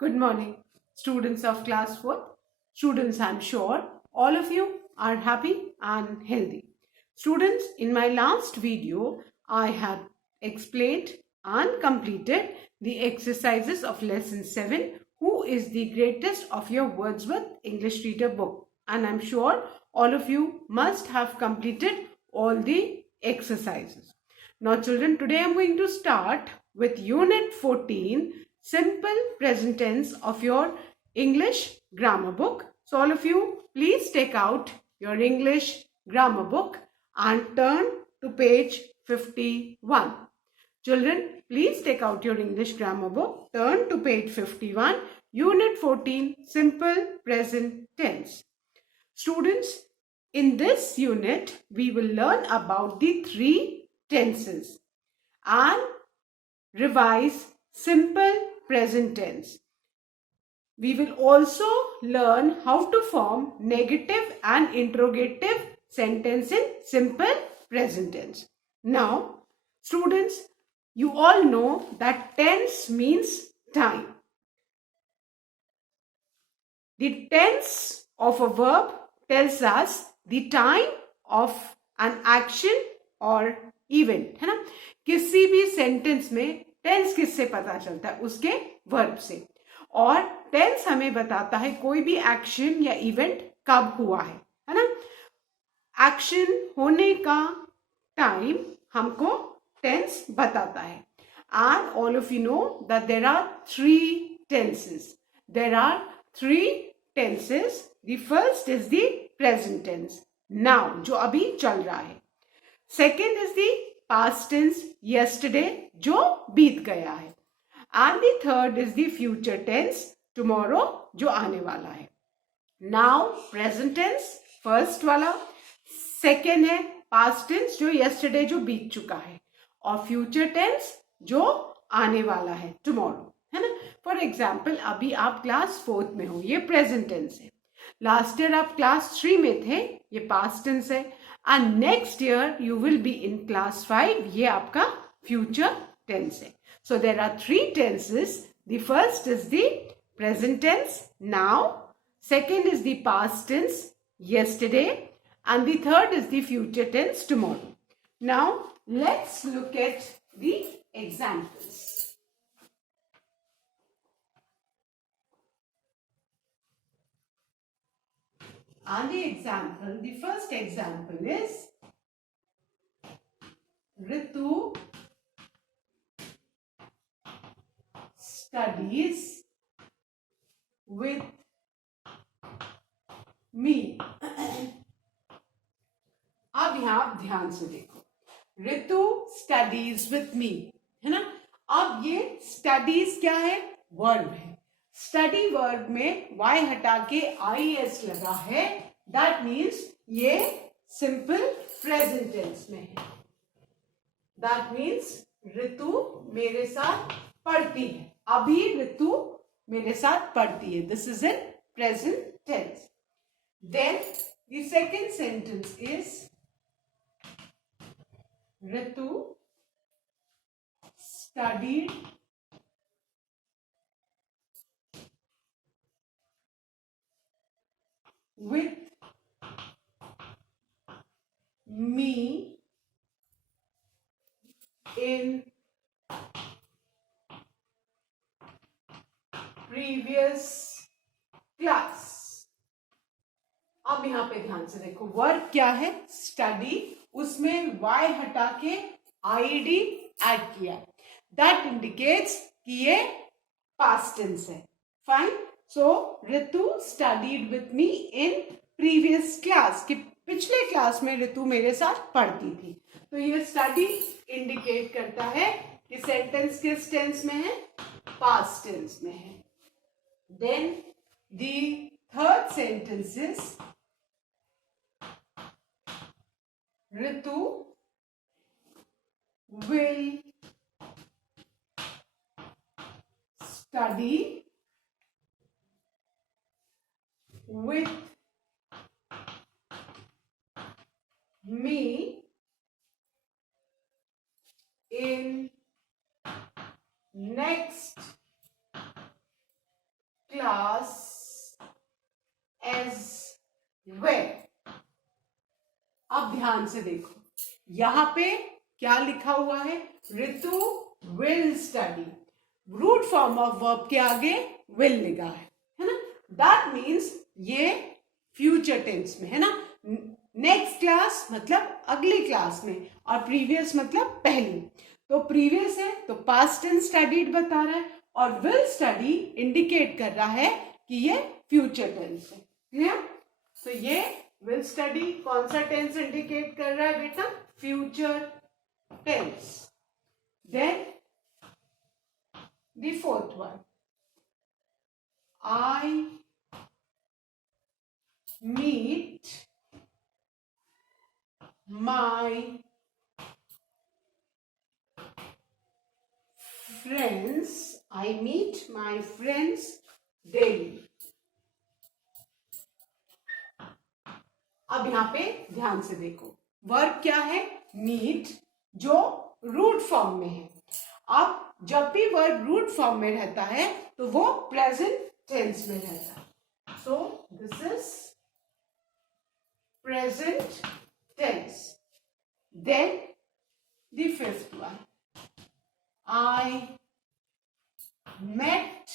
Good morning, students of class 4th. Students, I'm sure all of you are happy and healthy. Students, in my last video, I had explained and completed the exercises of lesson 7, Who is the greatest of your Wordsworth English Reader book? And I'm sure all of you must have completed all the exercises. Now, children, today I'm going to start with Unit 14, Simple Present Tense of your English Grammar book. So, all of you, please take out your English Grammar book and turn to page 51. Children, please take out your English Grammar book, turn to page 51, Unit 14, Simple Present Tense. Students, in this unit, we will learn about the three tenses and revise simple present tense. We will also learn how to form negative and interrogative sentence in simple present tense. Now, students, you all know that tense means time. The tense of a verb tells us the time of an action or event, है ना? किसी भी sentence में tense किससे पता चलता है? उसके वर्ब से. और टेंस हमें बताता है कोई भी एक्शन या इवेंट कब हुआ है ना? एक्शन होने का टाइम हमको टेंस बताता है. And all of you know that there are three tenses. There are three tenses. The first is the present tense. Now, जो अभी चल रहा है. Second is the past tense, yesterday, जो बीत गया है. And the third is the future tense, tomorrow, जो आने वाला है. Now, present tense, first वाला. Second है past tense, जो yesterday, जो बीत चुका है. और future tense, जो आने वाला है, टुमारो, है ना? फॉर एग्जाम्पल, अभी आप क्लास 4th में हो, ये प्रेजेंट टेंस है. लास्ट ईयर आप क्लास 3 में थे, ये पास्ट टेंस है. And next year you will be in class 5, ये आपका फ्यूचर टेंस है. So there are three tenses. The first is the present tense, now. Second is the past tense, yesterday. And the third is the future tense, tomorrow. Now, let's look at the examples. And the first example is Ritu studies with me. अब यहां ध्यान से देखो, ऋतु studies with me, है ना? अब ये studies क्या है? वर्ब है. स्टडी वर्ब में वाई हटा के IS लगा है. दैट मीन्स ये सिंपल प्रेजेंट टेंस में है. दैट मीन्स ऋतु मेरे साथ पढ़ती है. अभी ऋतु मेरे साथ पढ़ती है. This is in present tense. Then the second sentence is Ritu studied with me in previous class. अब यहां पे ध्यान से देखो, वर्ब क्या है? स्टडी. उसमें वाई हटा के ID ऐड किया. दैट इंडिकेट्स कि ये पास्ट टेंस है. Fine. So Ritu studied with me in previous class, कि पिछले क्लास में ऋतु मेरे साथ पढ़ती थी. तो ये स्टडी इंडिकेट करता है कि सेंटेंस किस टेंस में है? पास्ट टेंस में है. Then the third sentence is Ritu will study with me in next class as well. अब ध्यान से देखो, यहां पे क्या लिखा हुआ है? Ritu will study. Root form of verb के आगे विल लिखा है ना. दैट मीन्स ये फ्यूचर टेंस में है ना. नेक्स्ट क्लास मतलब अगली क्लास में, और प्रीवियस मतलब पहली. तो प्रीवियस है तो पास्ट टेंस स्टडीड बता रहा है, और विल स्टडी इंडिकेट कर रहा है कि ये फ्यूचर टेंस है. क्लियर? तो ये विल स्टडी कौन सा टेंस इंडिकेट कर रहा है बेटा? Future tense. Then the fourth one, I meet my friends. I meet my friends daily. अब यहां पे ध्यान से देखो, वर्ब क्या है? मीट, जो रूट फॉर्म में है. अब जब भी वर्ब रूट फॉर्म में रहता है तो वो प्रेजेंट टेंस में रहता है. So this is present tense. Then the fifth one, I met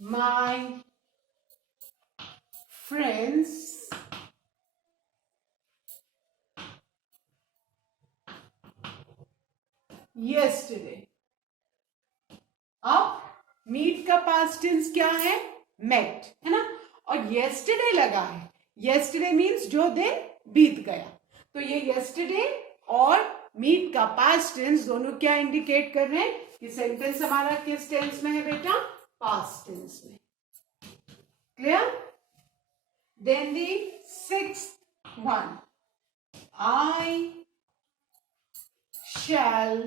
my friends yesterday. अब मीट का पास्ट टेंस क्या है? मेट है ना. और yesterday लगा है. yesterday मीन्स जो दिन बीत गया. तो ये yesterday और मीट का पास्ट टेंस दोनों क्या इंडिकेट कर रहे हैं कि सेंटेंस हमारा किस टेंस में है बेटा? पास्ट टेंस में. Clear? Then the sixth one, I shall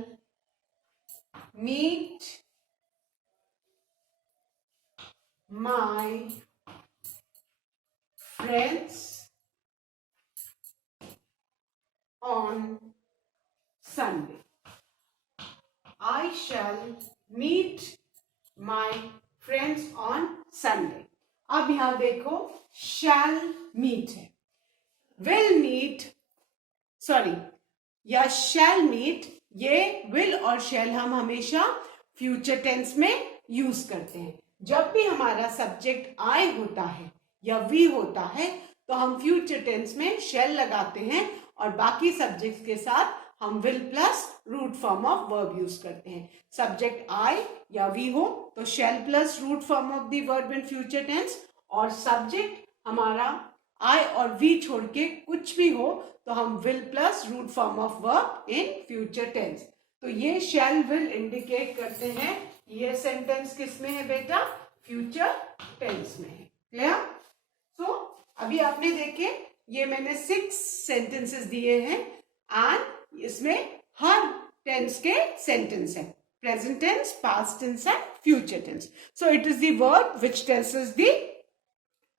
meet my friends on Sunday. I shall meet my friends on Sunday. अब यहां देखो, shall meet है, will meet, सॉरी, या shall meet. ये will और shall हम हमेशा फ्यूचर टेंस में यूज करते हैं. जब भी हमारा सब्जेक्ट I होता है या we होता है तो हम फ्यूचर टेंस में shall लगाते हैं, और बाकी सब्जेक्ट्स के साथ हम will plus root form of verb use करते हैं. सब्जेक्ट I या we हो तो shall plus root form of the verb in future tense, और सब्जेक्ट हमारा I और we छोड़ के कुछ भी हो तो हम will plus root form of verb in future tense. तो ये shall will इंडिकेट करते हैं ये सेंटेंस किस में है बेटा? फ्यूचर टेंस में है. क्लियर? सो अभी आपने देखे, ये मैंने 6 सेंटेंसेस दिए हैं, एंड इसमें हर टेंस के सेंटेंस है. Present tense, past tense and future tense. So it is the verb which tells us the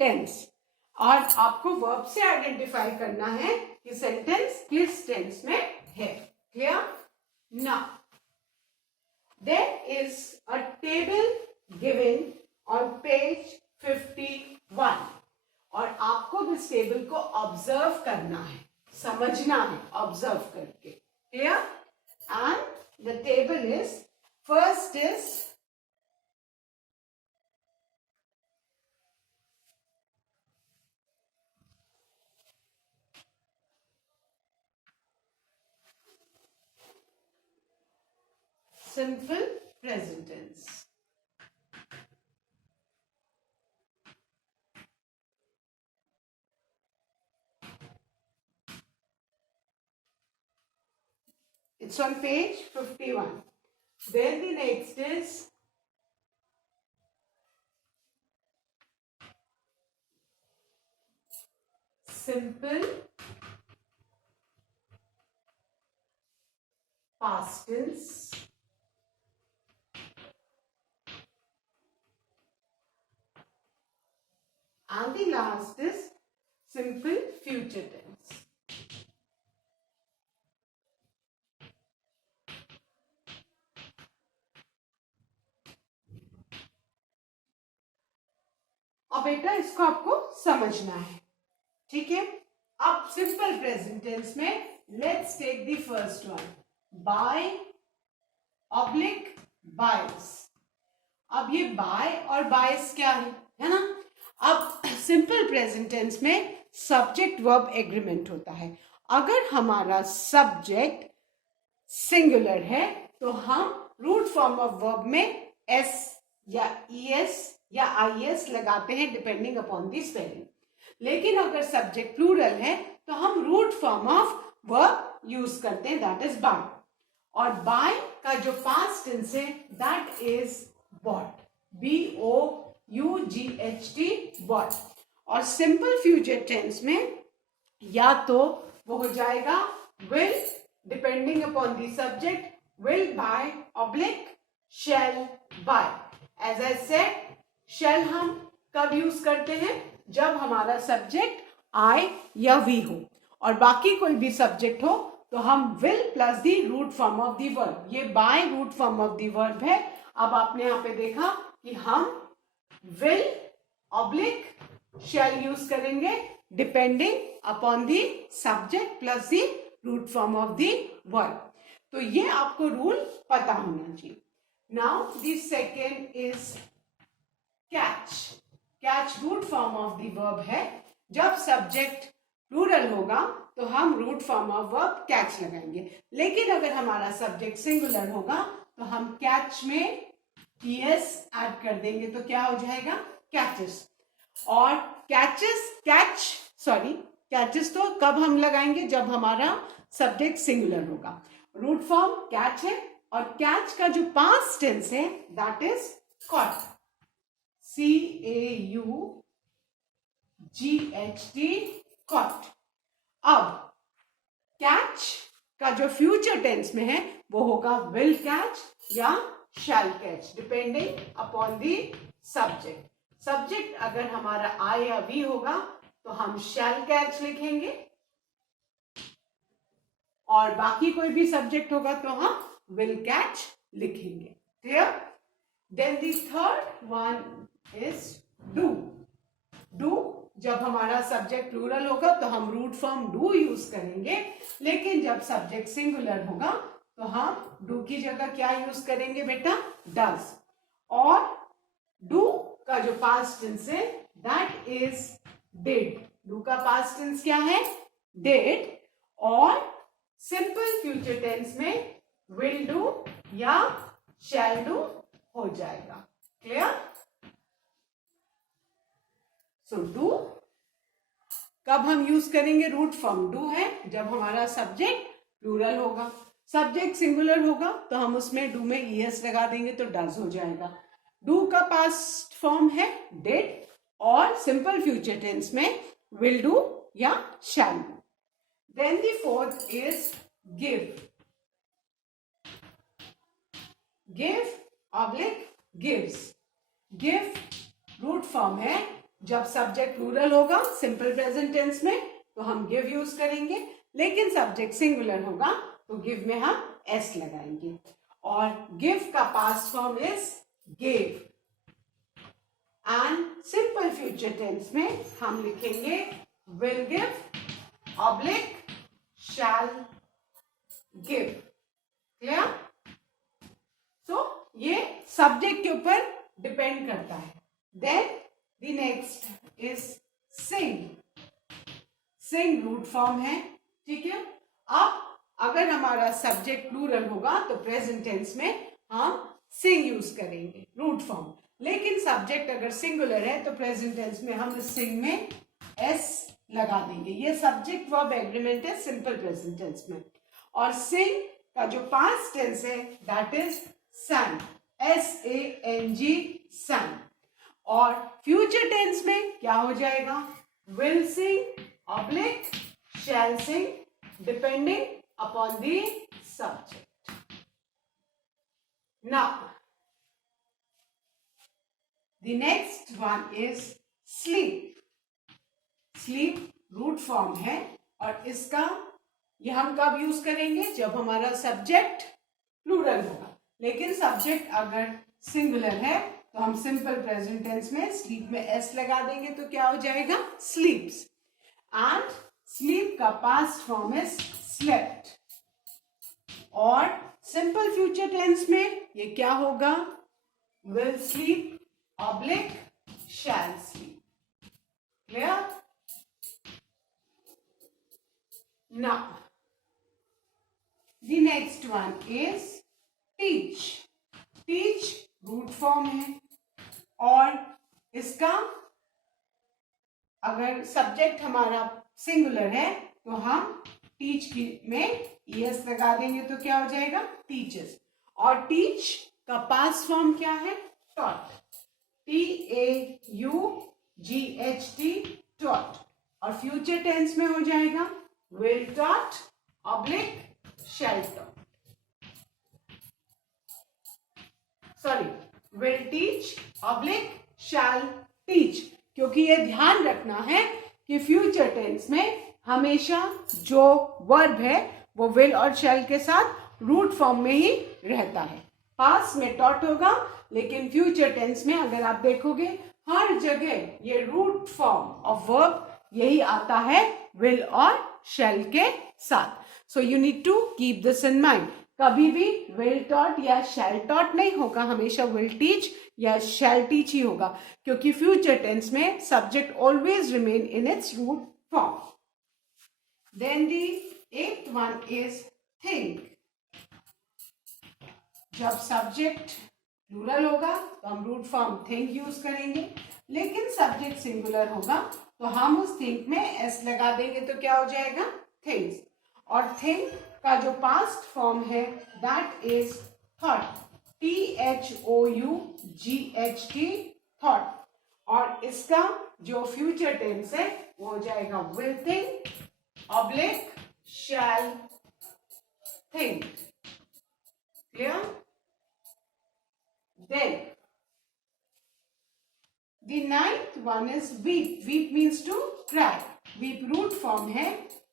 tense. और आपको वर्ब से आइडेंटिफाई करना है कि सेंटेंस किस टेंस में है. Clear? Now there is a table given on page 51, और आपको इस टेबल को ऑब्जर्व करना है, समझना है ऑब्जर्व करके. Clear? And the table is, first is simple present tense. It's on page 51. Then the next is simple past tense. And the last is simple future tense. अब बेटा इसको आपको समझना है, ठीक है। अब सिंपल प्रेजेंट टेंस में let's take the first one, buy oblique buys. अब ये बाय और बायस क्या है ना। अब सिंपल प्रेजेंट टेंस में सब्जेक्ट वर्ब एग्रीमेंट होता है। अगर हमारा सब्जेक्ट सिंगुलर है तो हम रूट फॉर्म ऑफ वर्ब में एस या ईएस या आईएस लगाते हैं डिपेंडिंग अपॉन द स्पेलिंग। लेकिन अगर सब्जेक्ट प्लूरल है तो हम root form of verb use करते हैं, दैट इज बाय। और बाय का जो पास्ट टेंस है that is bought, BOUGHT bought. और सिंपल फ्यूचर टेंस में या तो वो हो जाएगा will depending upon the subject, will buy oblique shall buy. As I said, shall हम कब यूज करते हैं, जब हमारा सब्जेक्ट आई या वी हो, और बाकी कोई भी सब्जेक्ट हो तो हम will plus the root form of the verb, ये buy root form of the verb है। अब आपने यहाँ पे देखा कि हम विल ऑब्लिक शैल यूज करेंगे depending upon the subject plus the root form of the verb. तो ये आपको रूल पता होना चाहिए। Now the second is catch. Catch root form of the verb है। जब सब्जेक्ट प्लूरल होगा तो हम root form of verb catch लगाएंगे, लेकिन अगर हमारा सब्जेक्ट सिंगुलर होगा तो हम कैच में टीएस ऐड कर देंगे तो क्या हो जाएगा, कैचेस। और कैचेस तो कब हम लगाएंगे, जब हमारा सब्जेक्ट सिंगुलर होगा। रूट फॉर्म कैच है और कैच का जो पास्ट टेंस है that is caught, CAUGHT caught. अब कैच का जो फ्यूचर टेंस में है वो होगा विल कैच या shall catch depending upon the subject. Subject अगर हमारा आई या वी होगा तो हम शैल कैच लिखेंगे, और बाकी कोई भी सब्जेक्ट होगा तो हम विल कैच लिखेंगे। Clear? Then the third one is do. Do जब हमारा सब्जेक्ट प्लूरल होगा तो हम रूट फॉर्म डू यूज करेंगे, लेकिन जब सब्जेक्ट सिंगुलर होगा तो हम डू की जगह क्या यूज करेंगे बेटा, डज। और डू का जो पास्ट टेंस है दैट इज डिड। डू का पास्ट टेंस क्या है, डिड। और सिंपल फ्यूचर टेंस में विल डू या शैल डू हो जाएगा। क्लियर? सो डू कब हम यूज करेंगे, रूट फॉर्म डू है जब हमारा सब्जेक्ट प्लूरल होगा। सब्जेक्ट सिंगुलर होगा तो हम उसमें डू में ईएस लगा देंगे तो डज हो जाएगा। डू का पास्ट फॉर्म है डिड, और सिंपल फ्यूचर टेंस में विल डू या shall do. Then the fourth is give. Give oblique gives. Give root form है जब सब्जेक्ट प्लूरल होगा सिंपल प्रेजेंट टेंस में तो हम गिव यूज करेंगे, लेकिन सब्जेक्ट सिंगुलर होगा तो गिव में हम एस लगाएंगे। और गिव का past form is gave, and simple future tense में हम लिखेंगे will give oblique shall give. Clear? So ये सब्जेक्ट के ऊपर डिपेंड करता है। Then the next is sing. sing root form है, ठीक है। अब अगर हमारा सब्जेक्ट प्लूरल होगा तो प्रेजेंट टेंस में हम sing यूज करेंगे रूट फॉर्म, लेकिन सब्जेक्ट अगर सिंगुलर है तो प्रेजेंट टेंस में हम sing में s लगा देंगे। ये सब्जेक्ट वर्ब एग्रीमेंट है सिंपल प्रेजेंट टेंस में। और sing का जो पास्ट टेंस है that is sang, SANG sang। और फ्यूचर टेंस में क्या हो जाएगा, will sing oblique shall sing depending upon the subject. Now the next one is sleep. Sleep root form है और इसका ये हम कब यूज करेंगे, जब हमारा सब्जेक्ट प्लूरल होगा, लेकिन सब्जेक्ट अगर सिंगुलर है तो हम सिंपल प्रेजेंट टेंस में स्लीप में एस लगा देंगे तो क्या हो जाएगा, स्लीप्स। एंड स्लीप का पास्ट फॉर्म इज स्लेप्ट। और सिंपल फ्यूचर टेंस में ये क्या होगा, will sleep oblique shall sleep. Clear? Now the next one is teach. teach root form है और इसका अगर सब्जेक्ट हमारा सिंगुलर है तो हम टीच की में ईएस लगा देंगे तो क्या हो जाएगा, टीचर्स। और टीच का पास्ट फॉर्म क्या है, टॉट। TAUGHT, taught. और फ्यूचर टेंस में हो जाएगा will taught oblique shall taught, sorry will teach oblique shall teach। क्योंकि ये ध्यान रखना है कि फ्यूचर टेंस में हमेशा जो वर्ब है वो will और shall के साथ रूट फॉर्म में ही रहता है। पास्ट में टॉट होगा, लेकिन फ्यूचर टेंस में अगर आप देखोगे हर जगह ये रूट फॉर्म ऑफ वर्ब यही आता है will और shall के साथ। So you need to keep this in mind. कभी भी विल टॉट या शैल टॉट नहीं होगा, हमेशा विल टीच या शैल टीच ही होगा, क्योंकि फ्यूचर टेंस में subject always remain in its root form. Then the 8th one is think. जब सब्जेक्ट प्लूरल होगा तो हम रूट फॉर्म थिंक यूज करेंगे, लेकिन सब्जेक्ट सिंगुलर होगा तो हम उस थिंक में एस लगा देंगे तो क्या हो जाएगा, थिंग्स। और थिंक का जो पास्ट फॉर्म है that is thought. THOUGHT, thought. और इसका जो फ्यूचर टेंस है वो हो जाएगा will think oblique shall think. Clear? Then the 9th one is weep. weep means to cry. weep root form है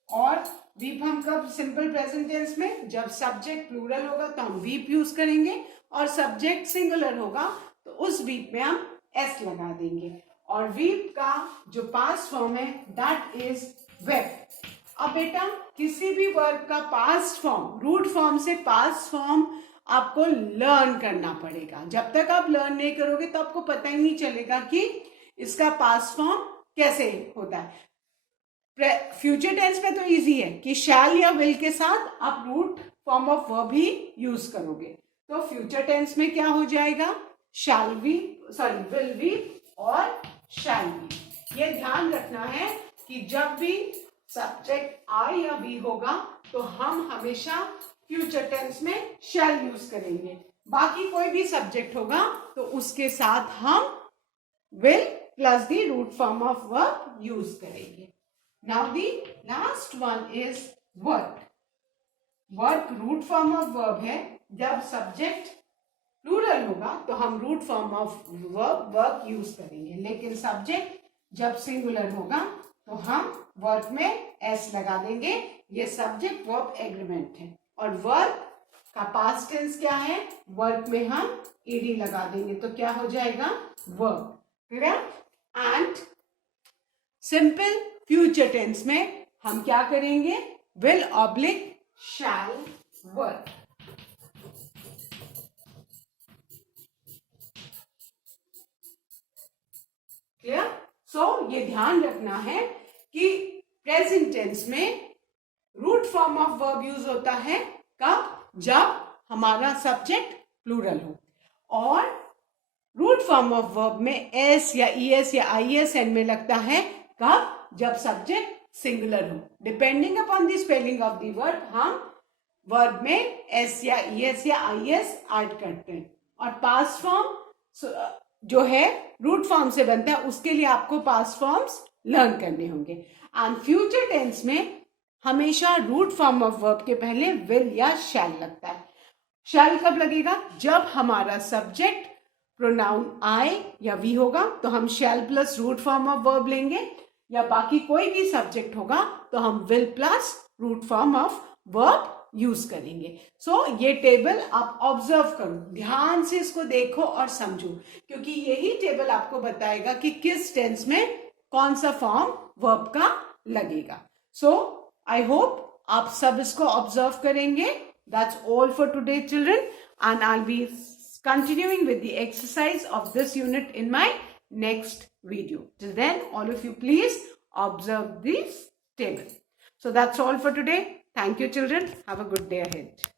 और वीप हम कब सिंपल प्रेजेंट टेंस में, जब सब्जेक्ट प्लूरल होगा तो हम वीप यूज करेंगे और सब्जेक्ट सिंगुलर होगा तो उस वीप में हम एस लगा देंगे। और वीप का जो पास्ट फॉर्म है दैट इज वेप। अब बेटा किसी भी वर्ब का पास्ट फॉर्म, रूट फॉर्म से पास्ट फॉर्म आपको लर्न करना पड़ेगा। जब तक आप लर्न नहीं करोगे तो आपको पता ही नहीं चलेगा कि इसका पास्ट फॉर्म कैसे होता है। फ्यूचर टेंस में तो इजी है कि शैल या विल के साथ आप रूट फॉर्म ऑफ वर्ब ही यूज करोगे। तो फ्यूचर टेंस में क्या हो जाएगा, shall we, sorry will we और शैल वी। ये ध्यान रखना है कि जब भी सब्जेक्ट आई या वी होगा तो हम हमेशा फ्यूचर टेंस में शैल यूज करेंगे। बाकी कोई भी सब्जेक्ट होगा तो उसके साथ हम will plus the root form of verb use करेंगे। Now the last one is work. work root form of verb है। जब सब्जेक्ट प्लूरल होगा तो हम root form of verb work use करेंगे, लेकिन सब्जेक्ट जब सिंगुलर होगा तो हम वर्क में एस लगा देंगे। ये सब्जेक्ट वर्ब एग्रीमेंट है। और वर्क का पास्ट टेंस क्या है, वर्क में हम ईडी लगा देंगे तो क्या हो जाएगा, work. And simple future tense में हम क्या करेंगे, will oblique shall work. Clear? So ये ध्यान रखना है कि प्रेजेंट टेंस में root form of verb use होता है कब, जब हमारा सब्जेक्ट प्लूरल हो। और रूट फॉर्म ऑफ वर्ब में एस या ईएस या आईएस एंड में लगता है कब, जब सब्जेक्ट सिंगुलर हो। Depending upon the spelling of the verb हम वर्ब में एस या ईएस या आईएस ऐड करते हैं। और पास्ट फॉर्म जो है रूट फॉर्म से बनता है, उसके लिए आपको पास्ट फॉर्म्स लर्न करने होंगे। एंड फ्यूचर टेंस में हमेशा रूट फॉर्म ऑफ वर्ब के पहले विल या शैल लगता है। शैल कब लगेगा, जब हमारा सब्जेक्ट प्रोनाउन आई या वी होगा तो हम shall plus root form of verb लेंगे, या बाकी कोई भी सब्जेक्ट होगा तो हम will plus root form of verb use करेंगे. सो ये टेबल आप ऑब्जर्व करो, ध्यान से इसको देखो और समझो, क्योंकि यही टेबल आपको बताएगा कि किस टेंस में कौन सा फॉर्म वर्ब का लगेगा. सो आई होप आप सब इसको ऑब्जर्व करेंगे. That's all for today children, and I be continuing with the exercise of this unit in my next video. Till then, all of you please observe this table. So that's all for today. Thank you children. Have a good day ahead.